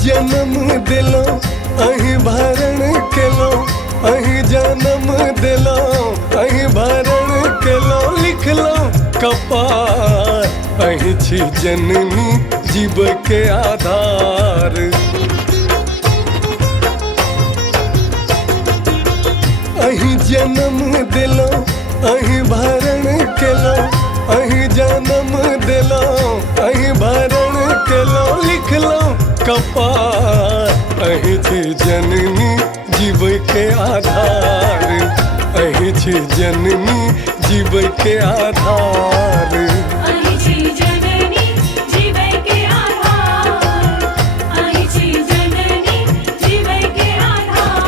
जन्म दिलो अहीं भरण केलो, अहीं जन्म दिलो अहीं भरण केलो, लिखलो कपार अहीं छी जननी जीव के आधार। अहीं जन्म दिलो अहीं भरण केलो, अहीं जन्म दिलो अहीं भरण केलो, लिखलो कपार अहीं छी जननी जीव के आधार, अहीं छी जननी जीव के आधार। अहीं छी जननी जीव के आधार, अहीं छी जननी जीव के आधार।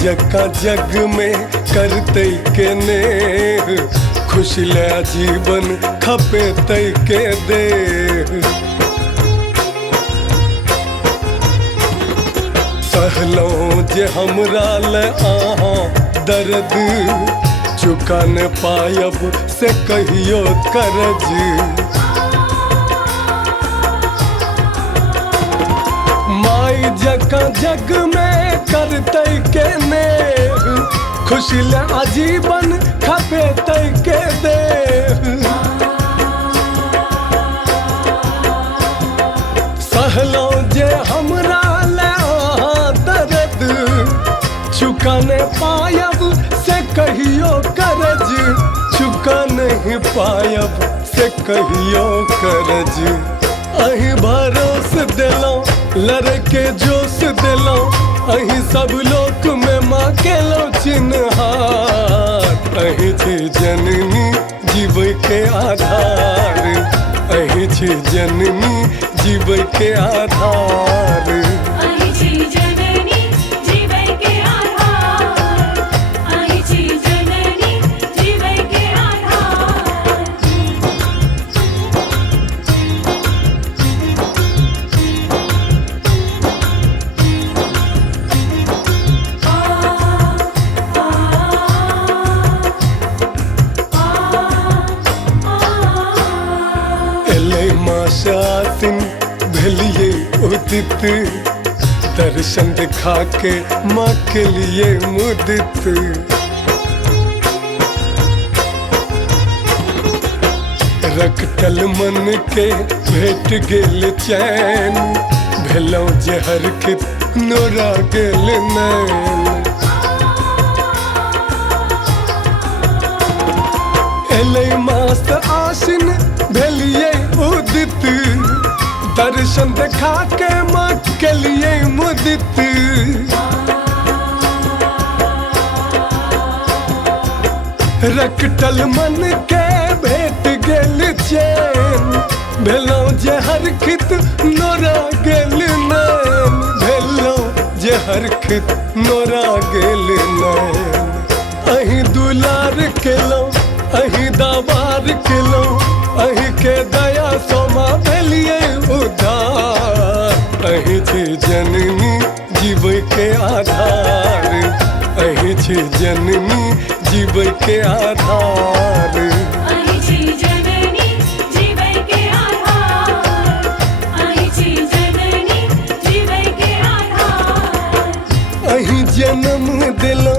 जका जग में करते के नेह, खुश ले जीवन खपे तय के देह। सहलो जे हमरा ले आहा दर्द, चुका न पायब से कहियो करज। माई जका जग में करते के नेह, खुशी ले आजीवन खपे तय के देह। सहलो जे हमरा ले दर्द, चुका न पायब से कहियो करज, चुका नहीं पायब से कहियो करज। अहीं भरोस दिलो लड़के जोश दिलो, अहीं सब लोक में माँ केलो चिन्हार, अहीं छी जननी जीव के आधार, अहीं छी जननी जीव के आधार। अहीं छी जननी जीव के आधार, अहीं छी जननी जीव के आधार। शासिन भेलिए उदित, दर्शन दिखा के माँ के लिए मुदित। रखटल मन के भेट गेल चैन, भेलौ जे हरखित नोरा गेल नैन। एलै मास आसिन भेलिए उदित, दर्शन देखा के माँ के लिए मुदित। रखटल मन के भेट गेल चैन, भेलौ जे हरखित नोरा गेल नैन, भेलौ जे हरखित नोरा गेल नैन। अहीं दुलार केलो अहीं दाबार केलो, अहीं के दया सोमा भेलिए उद्धार, अहीं छी जननी जीव के आधार, अहीं छी जननी जीव के आधार। अहीं छी जननी जीव के आधार, अहीं छी जननी जीव के आधार। अहीं जन्म दिलो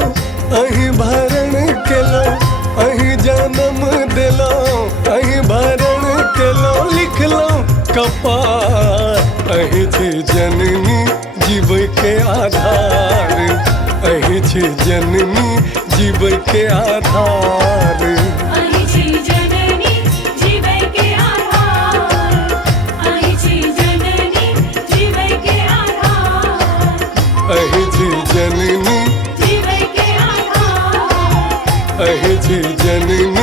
अहीं भरण केलो, अहीं जन्म दिलो अहीं भरण केलो, लिखलो कपार अहीं छी जननी जीव के आधार, अहीं छी जननी जीव के आधार। अहीं छी जननी जीव के आधार, अहीं छी जननी जीव के आधार। अहीं छी जननी जीव के आधार, अहीं छी जननी